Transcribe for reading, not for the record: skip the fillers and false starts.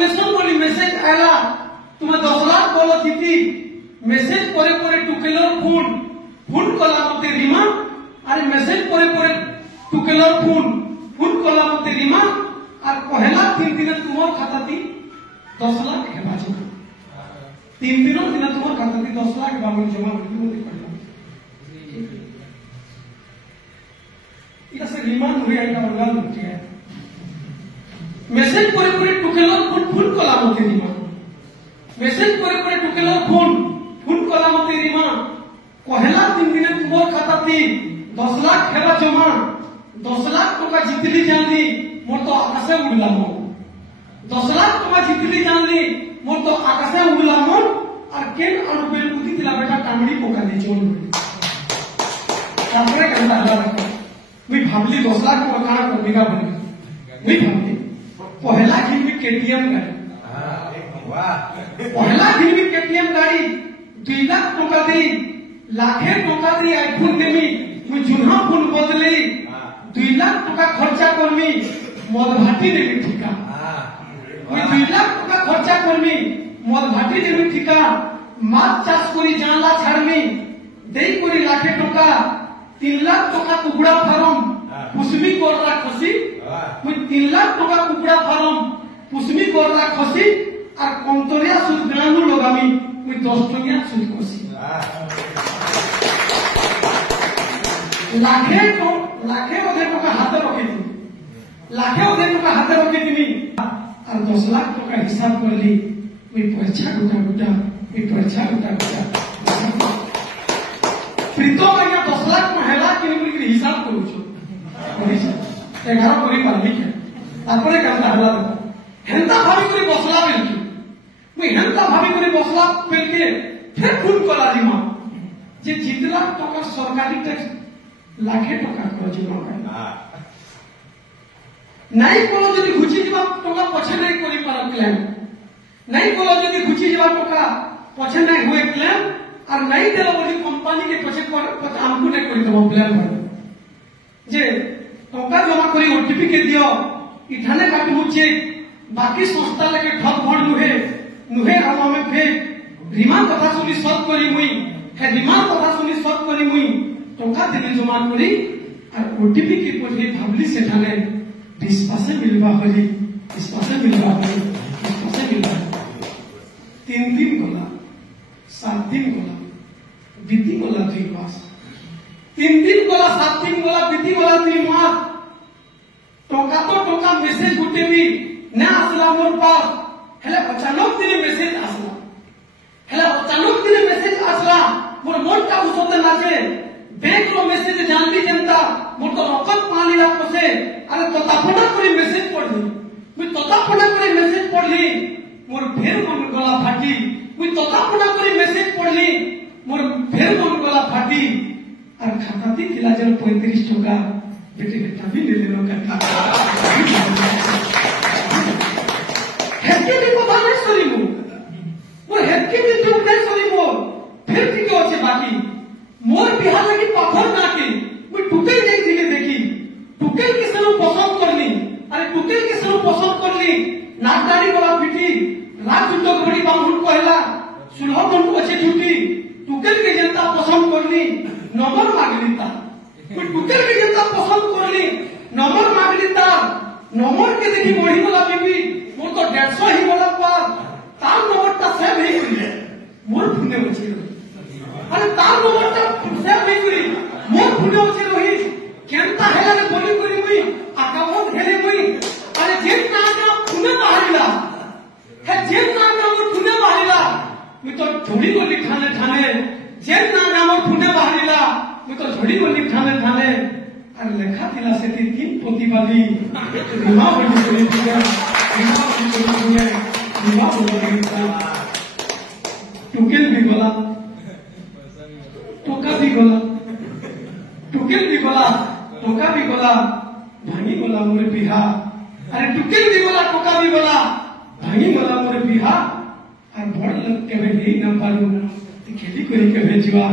conformation बोली message आला तुम्हें 10 लाख बोलो थी मेसेज परे परे टुकेलो फोन कला मते रिमा अरे मेसेज परे परे टुकेलो फोन कला मते रिमा और पहला 3 दिन तुमर खाता थी 10 लाख के बाजू 3 दिनों दिन तुमर खाता थी 10 लाख बाबू जमा करके पड़ला इसे रिमांड हुई आइटा वर्गाल होती है मेसेज परे परे टुकेलो फोन कला मते रिमा मेसेज परे परे टुकेलो फोन कला मते रिमा पहला 3 दिन तुमर खाता थी 10 लाख हेबा जमा 10 लाख टका जितली जानली मोर तो आकाशे उड़ला मो 10 लाख टका जितली जानली मोर तो आकाशे उड़ला मो और केन अनुपेल बुद्धि तिला बेटा टांगड़ी पोका दे जोन तापरे कंदा हला मी भाबली 10 लाख को काना करबिगा बनी मी भाबली पहला दिन में केटीएम गाड़ी वाह पहला दिन में केटीएम गाड़ी 2 लाख टका दे लाखे टका दे आईफोन देमी मी जुना फोन बदले 2 लाख टका खर्चा करमी मद भाटी देमी ठिका मी 2 लाख टका खर्चा करमी मद भाटी देमी ठिका माछ चाष करी जानला छाड़मी देई करी लाखे टका 3 लाख टका कुकुड़ा फार्म पुसमी करला खसी मी 3 लाख टका कुकुड़ा फार्म पुसमी करला खसी और कंतरिया सुद ग्रानु लगामी मी 10 टकिया सुद खसी लाखे अधे टका हाथ रखी लाखे अधे टका हाथ रखी और 10 लाख टका हिसाब कर ली मी परीक्षा गुटा मी परीक्षा गुटा प्रीतम आज्ञा 10 लाख महिला कि हिसाब करू छो 11 करी पारली के तापरे कंदा हला हेंता भाभी करी बसला बेलकी मी हेंता भाभी करी बसला बेलके फिर फोन कला दिमा जे जितला टका सरकारी टैक्स लाखे टका कर जमा कर नहीं कोलो जदी घुची जबा टका पछे नहीं करी पार क्लेम नहीं कोलो जदी घुची जबा टका पछे नहीं हुए क्लेम और नहीं देला बोली कंपनी के पछे पर हमको नहीं करी तो क्लेम कर जे टका जमा करी ओटीपी के दियो इठाने काटू मुचे बाकी संस्था लेके ठग भड़ नुहे हम में फेक रिमा कथा सुनी सब करी मुई है रिमा कथा सुनी सब करी मुई टका देले जमा करी और ओटीपी की पछे भाबली सेठाने विश्वासे मिलवा होली विश्वासे मिलवा 3 दिन गला 7 दिन गला बीती गला 2 मास 3 दिन गला 7 दिन गला बीती गला 2 मास टका तो टका मेसेज गुटे भी ना आसला मोर पास हेले अचानक दिन मेसेज आसला हेले अचानक दिन मेसेज आसला मोर मन का उसते नाचे बैंक रो मेसेज जानली जनता मोर तो रकम पानी ला पसे अरे ततापना करी मेसेज पढ़ली मी ततापना करी मेसेज पढ़ली मोर फेर मन गला फाटी मी ततापना करी मेसेज पढ़ली मोर फेर मन गला फाटी और खाताती थिला जन 35 टका बेटे बेटा भी ले लेनो का हेके भी को बाने सरी मो मोर हेके भी जो नहीं सरी मो फिर ठीक होचे बाकी मोर बिहार लगी पाखर ना के मैं टुकेल नहीं थी देखी टुकेल के सनु पसंद करली अरे टुकेल के सनु पसंद करली नाकदारी वाला पिटी रात तो बड़ी बाहुन कहला सुलह बंधु अच्छे झूठी टुकेल के जनता पसंद करली नंबर मांगली ता मैं टुकेल के जनता पसंद करली नंबर मांगली ता नंबर के देखी बढ़ी वाला बीबी मोर तो 150 ही वाला पर तार नंबर ता सेव ही हुई मोर फुने बची अरे तार नंबर ता सेव नहीं हुई मोर फुने बची रही केनता हेला ने बोली करी मुई आकावत हेले मुई अरे जेन ना ना फुने बाहरिला है जेन ना ना मोर फुने बाहरिला मी तो झोड़ी को लिखाने ठाने जेन ना ना मोर फुने बाहरिला मी तो झोड़ी को लिखाने ठाने अरे लेखा थिला से 3 प्रतिवादी विवाह बड़ी करी दिया विवाह बड़ी करी दिया विवाह बड़ी करी टुकेल भी बोला टोका भी बोला टुकेल भी बोला टोका भी बोला भांगी बोला मोरे बिहा अरे टुकेल भी बोला टोका भी बोला भांगी बोला मोरे बिहा और बड़ लग के भी नहीं ना पालू खेती करी के भेजवा